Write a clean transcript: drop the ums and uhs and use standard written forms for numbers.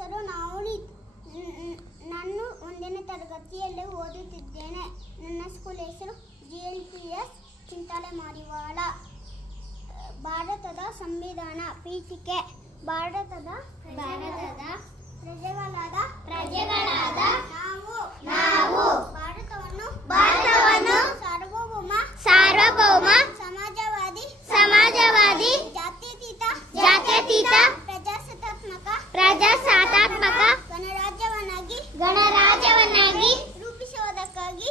ಹೆಸರು ನವನೀತ್. ನಾನು 1ನೇ ತರಗತಿಯಲ್ಲಿ ಓದುತ್ತಿದ್ದೇನೆ. ನನ್ನ ಸ್ಕೂಲ್ ಹೆಸರು GLPS ಚಿಂತಾಲೆ ಮಾರಿವಾಳ. ಭಾರತದ ಸಂವಿಧಾನ ಪೀಠಿಕೆ. ಭಾರತದ ಪ್ರಜೆಗಳಾದ ನಾವು ಭಾರತವನ್ನು ಸಾರ್ವಭೌಮ ಸಮಾಜವಾದಿ ಜಾತ್ಯತೀತ ಪ್ರಜಾಸತ್ತಾತ್ಮಕ ಗಣರಾಜ್ಯವನ್ನಾಗಿ ರೂಪಿಸುವುದಕ್ಕಾಗಿ